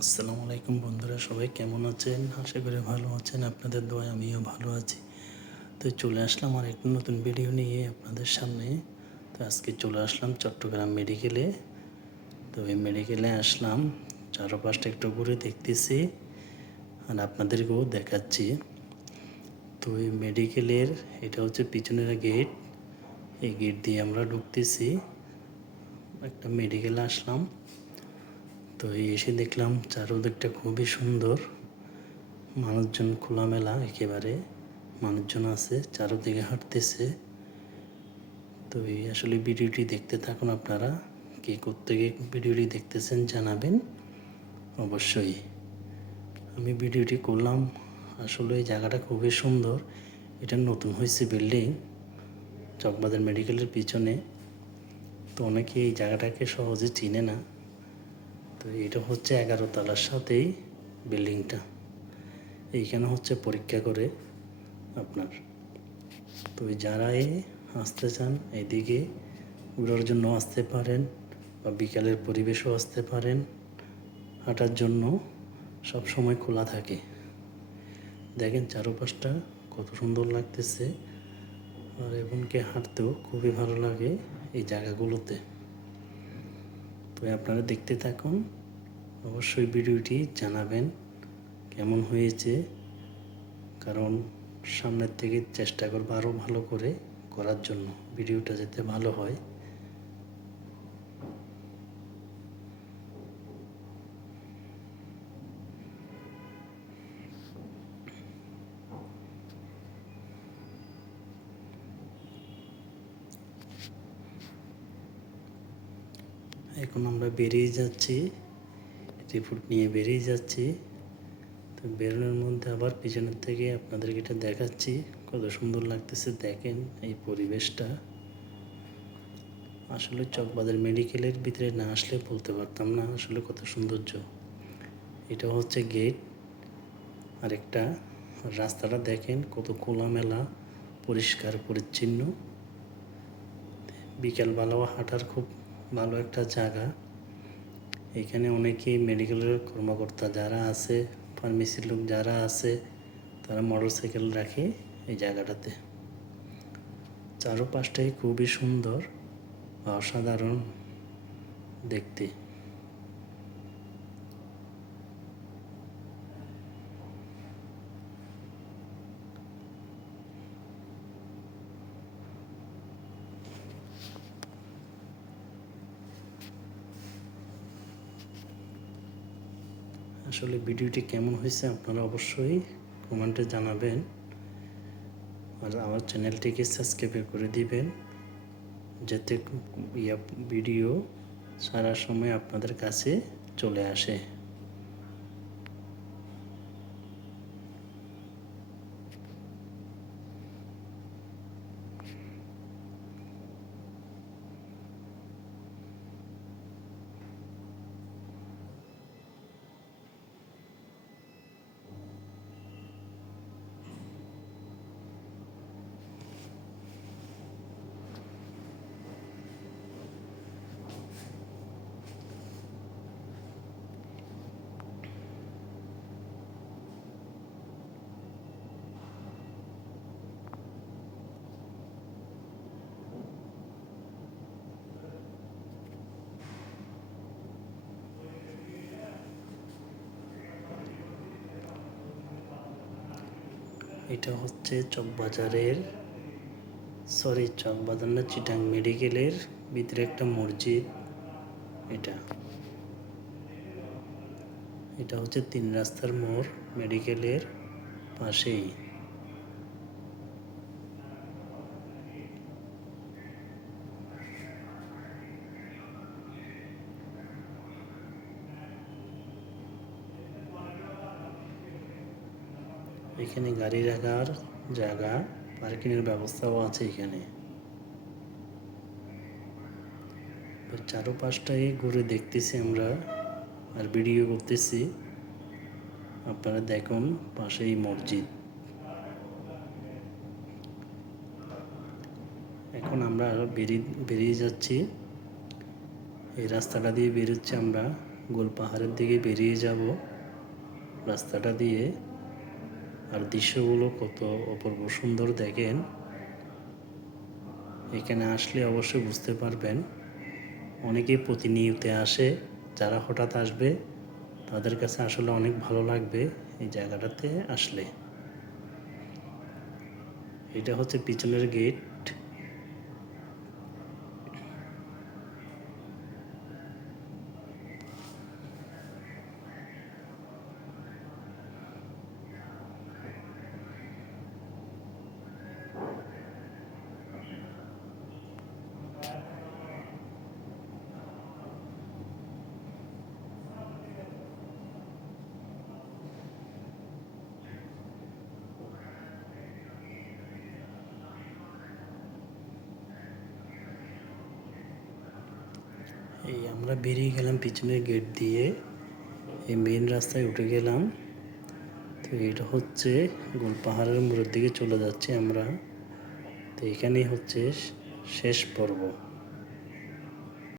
আসসালামু আলাইকুম বন্ধুরা, সবাই কেমন আছেন? আশা করি ভালো আছেন। আপনাদের দোয়ায় আমিও ভালো আছি। তো চলে আসলাম আর একটা নতুন ভিডিও নিয়ে আপনাদের সামনে। তো আজকে চলে আসলাম চট্টগ্রাম মেডিকেলে। তো এই মেডিকেলে আসলাম, চারপাশটা একটু ঘুরে দেখতেছি আর আপনাদেরকেও দেখাচ্ছি। তো এই মেডিকেলের এটা হচ্ছে পিছনের গেট। এই গেট দিয়ে আমরা ঢুকতেছি। একটা মেডিকেলে আসলাম। তো এসে দেখলাম চারদিকটা খুবই সুন্দর, মানুষজন খোলামেলা, একেবারে মানুষজন আছে, চারদিকে হাঁটতেছে। তো এই আসলে ভিডিওটি দেখতে থাকুন আপনারা। কে কোত্থেকে ভিডিওটি দেখতেছেন জানাবেন অবশ্যই। আমি ভিডিওটি করলাম, আসলে এই জায়গাটা খুবই সুন্দর। এটা নতুন হয়েছে বিল্ডিং, চকবাজার মেডিকেলের পিছনে। তো অনেকে এই জায়গাটাকে সহজে চিনে না। তো এটা হচ্ছে 11 তলার সাথেই বিল্ডিংটা। এইখানে হচ্ছে পরীক্ষা করে আপনার। তো যারাই আসতে চান এদিকে ঘোরার জন্য আসতে পারেন, বা বিকালের পরিবেশও আসতে পারেন। হাঁটার জন্য সব সময় খোলা থাকে। দেখেন চারপাশটা কত সুন্দর লাগতেছে, আর এমনকি হাঁটতেও খুবই ভালো লাগে এই জায়গাগুলোতে। তো আপনারা দেখতে থাকুন, অবশ্যই ভিডিওটি জানাবেন কেমন হয়েছে, কারণ সামনের থেকে চেষ্টা করবো আরও ভালো করে করার জন্য, ভিডিওটা যাতে ভালো হয়। এখন আমরা বেরিয়ে যাচ্ছি, রিপোর্ট নিয়ে বেরিয়ে যাচ্ছি। তো বেরোনোর মধ্যে আবার পিছনের থেকে আপনাদেরকে এটা দেখাচ্ছি, কত সুন্দর লাগতেছে। দেখেন এই পরিবেশটা, আসলে চকবাজার মেডিকেলের ভিতরে না আসলে বলতে পারতাম না আসলে কত সৌন্দর্য। এটা হচ্ছে গেট, আরেকটা রাস্তাটা দেখেন কত খোলামেলা, পরিষ্কার পরিচ্ছন্ন। বিকালবেলাও হাঁটার খুব ভালো একটা জায়গা। এখানে অনেকেই মেডিকেলের কর্মকর্তা যারা আছে, ফার্মেসির লোক যারা আছে, তারা মোটরসাইকেল রাখে এই জায়গাটাতে। চারপাশটাই খুবই সুন্দর, অসাধারণ দেখতে। আসলে ভিডিওটি কেমন হয়েছে আপনারা অবশ্যই কমেন্টে জানাবেন, আর আমার চ্যানেলটিকে সাবস্ক্রাইব করে দিবেন, যাতে ভিডিও সারা সময় আপনাদের কাছে চলে আসে। এটা হচ্ছে চকবাজার না, চিটাং মেডিকেলের ভিতরে একটা মসজিদ। এটা এটা হচ্ছে 3 রাস্তার মোড়, মেডিকেলের পাশেই। এখানে গাড়ি রাখার জায়গা, পার্কিংয়ের ব্যবস্থাও আছে এখানে। চারপাশটাই ঘুরে দেখতেছি আমরা আর ভিডিও করতেছি। আপনারা দেখুন পাশেই মসজিদ। এখন আমরা আরও বেরিয়ে যাচ্ছি, এই রাস্তাটা দিয়ে বেরোচ্ছি আমরা গোল পাহাড়ের দিকে বেরিয়ে যাব রাস্তাটা দিয়ে। আর দৃশ্যগুলো কত অপূর্ব সুন্দর দেখেন। এখানে আসলে অবশ্যই বুঝতে পারবেন। অনেকেই প্রতিনিয়ত আসে, যারা হঠাৎ আসবে তাদের কাছে আসলে অনেক ভালো লাগবে এই জায়গাটাতে আসলে। এটা হচ্ছে পিছনের গেট। এই আমরা বেরিয়ে গেলাম পিছনের গেট দিয়ে, এই মেন রাস্তায় উঠে গেলাম। তো এটা হচ্ছে গোল পাহাড়ের মোড়ের দিকে চলে যাচ্ছি আমরা। তো এখানেই হচ্ছে শেষ পর্ব।